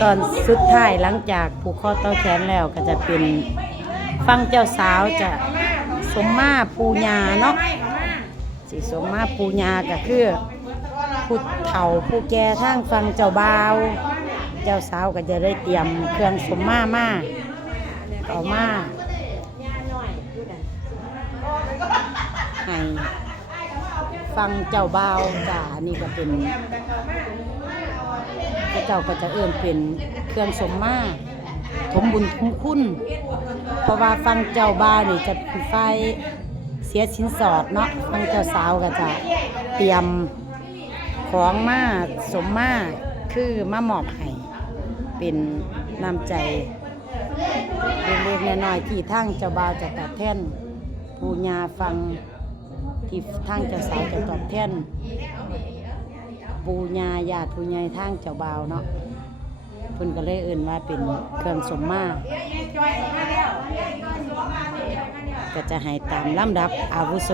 ตอนสุดท้ายหลังจากผูกคอต่อแขนแล้วก็จะเป็นฟังเจ้าสาวจะสมมาปูญาเนาะสิสมมาปูญาก็คือผู้เฒ่าผู้แก่ทางฟังเจ้าบ่าว เจ้าสาวก็จะได้เตรียมเครื่องสมมามาเอามาให้ฟังเจ้าบ่าวจ้านี่ก็เป็น พระเจ้าก็จะเอื้นเป็นเครื่องสมมาถมบุญทุมคุณเพราะว่าฟังเจ้าบ้านนี่จะเป็นไฟเสียสินสอดเนาะฟังเจ้าสาวก็จะเตรียมของมาสมมาคือมามอบให้เป็นน้ำใจเล็กๆน้อยๆที่ทั้งเจ้าบ่าวจะตอบแทนปูญาฟังที่ทั้งเจ้าสาวจะตอบแทน ปูญาญาติผู้ใหญ่ทางเจ้าบ่าวเนาะเพิ่นก็เลยเอื่นว่าเป็นเครื่องสมมาก็จะให้ตามลำดับอาวุโส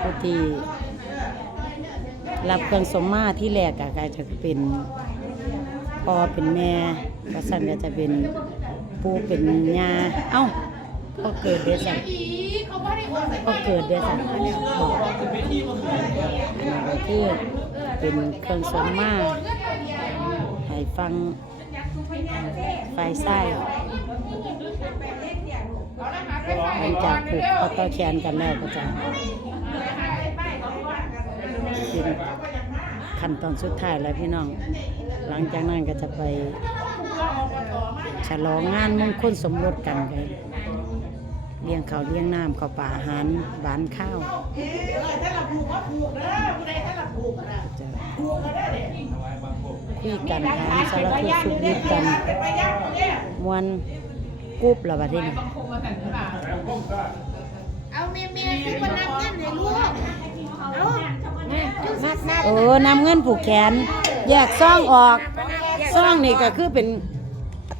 ผู้ที่รับเครื่องสมมาที่แรกก็ก็จะเป็นพ่อเป็นแม่ก็สั่นก็จะเป็นปูเป็นยาเอ้า พ่อเกิดเดือนสั่นพ่อเกิดเดือนสั่นบอกอันนี้ก็คือเป็นเครื่องสมมาให้ฟังไฟไส้หลังจากผูกคอต่อแขนกันแล้วก็จะเป็นขั้นตอนสุดท้ายแล้วพี่น้อง หลังจากนั้นก็จะไปฉลองงานมงคลสมรสกันกัน เลี้ยงข้าวเลี้ยงน้ำข้าวปลาอาหารหวานข้าวจะคุยกันถามสารทุกข์สุขดิบกันมวนกรุ๊บและบัดนี้เอาเมียเมียที่คนนับเงินให้ลูกเอานับนับเออนำเงินผูกแขน แยกซ่องออกซ่องนี่ก็คือเป็น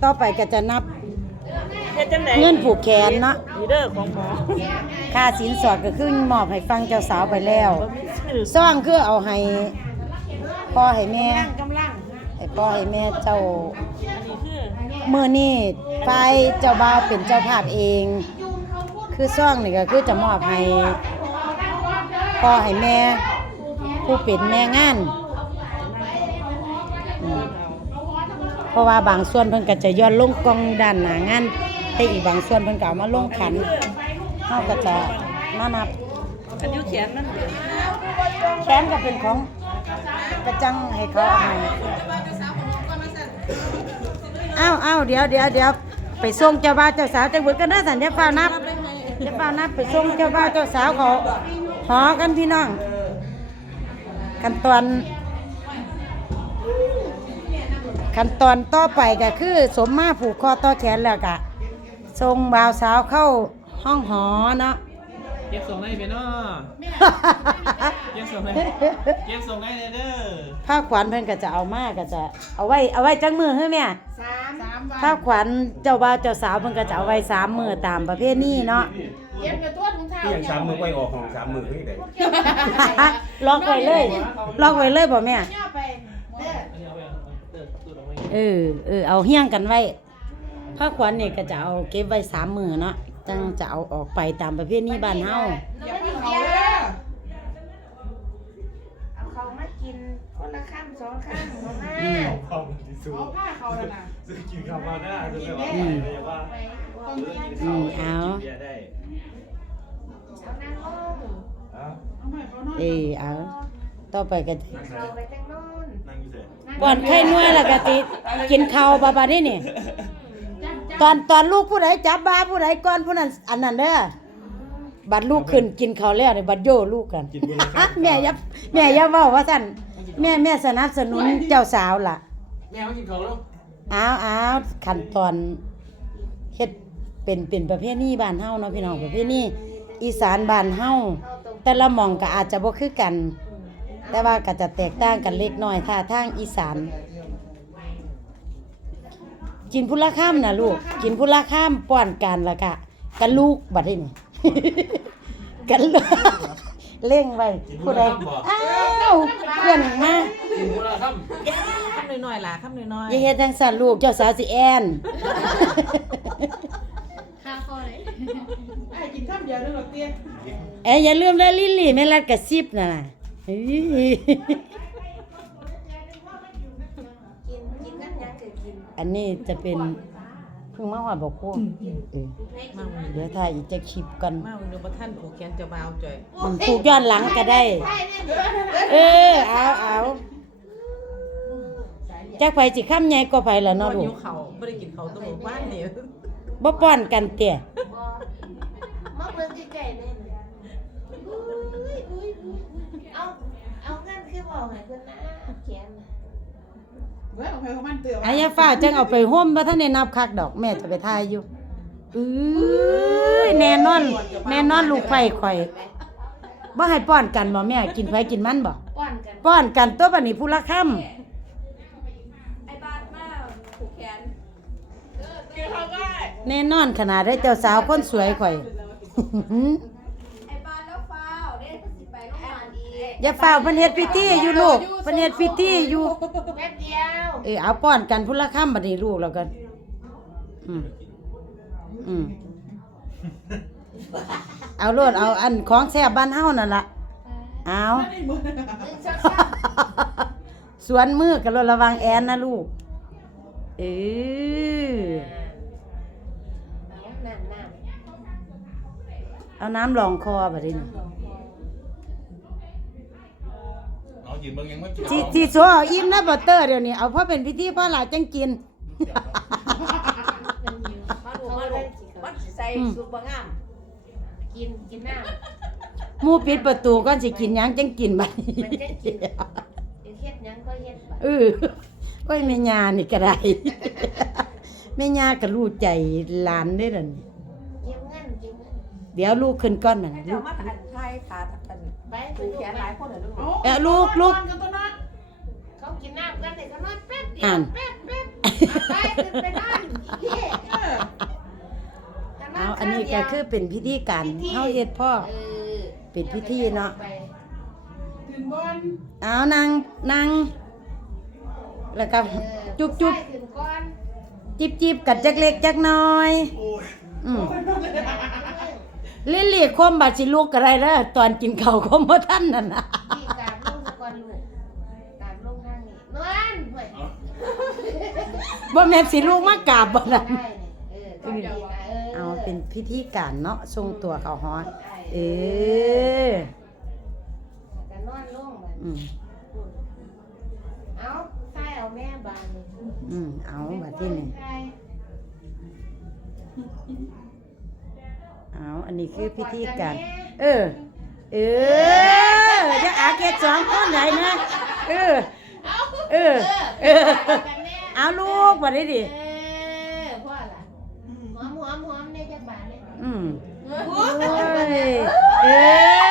ต่อไปก็จะนับเฮ็ด จังได๋เงินผูกแขนเนาะนี่เด้อของหมอค่าสินสอดก็คือมอบให้ฟังเจ้าสาวไปแล้วบ่มีชื่อซ่องคือเอาให้พ่อให้แม่กำลังให้พ่อให้แม่เจ้าอันนี้คือมื่อนี้ไฟเจ้าบ่าวเป็นเจ้าภาพเอง คือซ่องนี่ก็คือจะมอบให้พ่อให้แม่ผู้เป็นแม่งานอืมเพราะว่าบางส่วนเพิ่นก็จะย้อนลงกล้องด้านหน้างาน แต่อีกบางส่วนเพิ่นก็เอามาลงขันเฮาก็จะมานับอันอยู่แขนนั่นแขนก็เป็นของกระจังให้เขาเอาให้อ้าวอ้าวเดี๋ยวเดี๋ยวเดี๋ยวไปส่งเจ้าบ่าวเจ้าสาวจังหวัดกันเด้อสันจะเฝ้านับจะเฝ้านับไปส่งเจ้าบ่าวเจ้าสาวเขาหอกันพี่น้องขั้นตอนขั้นตอนต่อไปก็คือ สมมาผูกคอต่อแขนแล้วก็ ส่งบ่าวสาวเข้าห้องหอเนาะ เก็บส่งได้ไหมเนาะเก็บส่งได้เก็บส่งได้เลยเด้อผ้าขวัญเพิ่นก็จะเอามาก็จะเอาไว้เอาไว้จังมือเฮ้ยแม่สามสามวันผ้าขวัญเจ้าบ่าวเจ้าสาวเพิ่นก็จะเอาไว้สามมือตามประเภทนี้เนาะเย็บกับตัวถุงเท้าที่อย่างสามมือไว้ออกของสามมือให้ได้ล็อกไว้เลยล็อกไว้เลยบ่แม่ย่อไปเด้ออันนี้เอาไปเติมตู้ลงไว้เออเออเอาเฮี้ยงกันไว้ ผ้าขวัญนี่ก็จะเอาเก็บไว้สามมือเนาะจังจะเอาออกไปตามประเภทนี้บ้านเฮาอย่าเพิ่งเขาเด้อเอาเขามากินคนละข้ามสองข้ามหัวหน้าอืมของสูเอาผ้าเขาแล้วนะซื้อกินข้าวมาได้จะไม่ว่าอืมแต่ว่าไปกองเทียนอืมเอาเบียร์ได้เอานั่งลงเอ้าเออเอาต่อไปก็นั่งใส่เอาไปจังโน่นนั่งอยู่เสร็จก่อนไข่นวยแล้วก็ติกินข้าวบาบาดนี่นี่ ตอนตอนลูกผู้ใดจับบาผู้ใดก่อนผู้นั้นอันนั้นเด้อบัดลูกขึ้นกินข้าวแล้วนี่บัดโยลูกกัน กินบุญแล้วแม่อย่าแม่อย่าเว้าว่าซั่นแม่แม่สนับสนุนเจ้าสาวล่ะ แม่มากินของแล้ว อ้าวอ้าวขั้นตอนเฮ็ดเป็นเป็นประเภทนี้บ้านเฮาเนาะพี่น้องประเภทนี้อีสานบ้านเฮาแต่ละหม่องก็อาจจะบ่คือกัน แต่ว่าก็จะแตกต่างกันเล็กน้อยถ้าทางอีสาน กินพุละข้ามนะลูก กินพุละข้ามป้อนกันและกะกันลูกบัดนี้นี่กันลูกเล่งไว้ผู้ใดอ้าวเพื่อนมากินบุระค่คำน้อยๆล่ะคำน้อยอย่าเฮ็ดจังซั่นลูกเจ้าสาวสิแอนข้าวคอเลยไอ้กินข้าวเดียวนึงหรอกเตี้ยเอ้ยอย่าลืมเด้อลิลลี่แม่รัดกระซิบน่ะนะเฮ้ย อันนี้จะเป็นเพิ่งมาฮอดบ่ครูเออมามึงเดี๋ยวถ่ายอีกจะคลิปกันมามึงดูบ่ท่านผูกแขนเจ้าบ่าวจ่อยมันผูกย้อนหลังก็ได้ใช่เนี่ยเออเอาเอาจักไผสิค้ำใหญ่ก็ไผล่ะเนาะลูหิกวเขาบ่ได้กินเขาวตั้งหมู่บ้านนี่บ่ป้อนกันเตี้ยบอมาเบิ่งใกล้ๆเลยอุ้ยอุ้ยอุ้ยเอา เอาเงินคือบอกให้เพิ่นนะแขนน่ะ เว้ยเอาไปของมันเตืออายาฟ้าจังเอาไปห่มบ่ทันได้นับคักดอกแม่จะไปทายอยู่เอ้ยแน่นอน แน่นอนลูกไฟข่อยบ่ให้ป้อนกันบ่แม่กินไผกินมันบ่ป้อนกันป้อนกันตัวบัดนี้ผู้ละค่ำไอ้บ้านมาผูกแขนแน่นอนขนาดได้เจ้าสาวคนสวยข่อย อีกอย่าเฝ้าเพิ่นเฮ็ดพิธีอยู่ลูกเพิ่นเฮ็ดพิธีอยู่ แป๊บเดียวเออเอาป้อนกันพุ่นละค่ำบัดนี้ลูกแล้วกันอืมอืมเอาโลดเอาอันของแซ่บบ้านเฮานั่นล่ะเอาหนึ่งสองสามสวนมือกันรระวังแอนนะลูกเออเอาน้ำน้ำเอาน้ำรองคอบัดนี้ำเอายืนเบิ่งยังไม่กินที่ที่สัวเอาอิ่มนะบัตเตอร์เดี๋ยวนี้เอาเพราะเป็นพิธีพ่อหลายจังกิน มาดูมาดูมันสิใส่สุกบะงาม กินกินน้ำหมู่ปิดประตูก่อนสิกินหยังจังกินบัดนี้มันจังกินเดี๋ยวเฮ็ดหยังก็เฮ็ดไปเออโอ้ยแม่ยานี่ก็ได้แม่ยาก็รู้ใจหลานได้อล่ะนี่ เงินเดี๋ยวลูกขึ้นก้อนมันลูกมาอันไทยขาดอันไปไปผูกดูแขนไปหลายคนเหรอลูกเออลูกลูกเขากินน้ำกันเด็กก็นอนแป๊บเดียอ่าวนแป๊บแป๊บเอาไปขึ้นไปนอนอีเหี้ยเอาอันนี้ก็คือเป็นพิธีการเฮาเฮ็ดพ่อเออเป็นพิธีเนาะไปถึงบนเอานางนางแล้วก็เออจุบจุบใส่ขึ้นก่อนจิบจิบกันจักเล็กจักน้อย อืม ลิลลี่คมบาดสิลูกก็ได้เด้อตอนกินข้าวคมบ่ทันนั่นน่ะพี่กราบลงซะก่อนลูกกราบลงทางนี้นอนห่วยบ่แม่นสิลูกมากราบบ่นั่นได้เนี่ยเออเออเอาเป็นพิธีการเนาะทรงตัวเขาฮอดเออก็นอนลงบัดอืมเอาใส่เอาแม่บานนี่อืมเอาบัดที่นี่ใส่ อันนี้คือพิธีการ เออ เออจะอาเกตสองคนไหนนะ เออ เออ เออ เอาลูกมาดิดิพ่อละหอมหอมหอมในจักบาทเนี่ยอืมเออ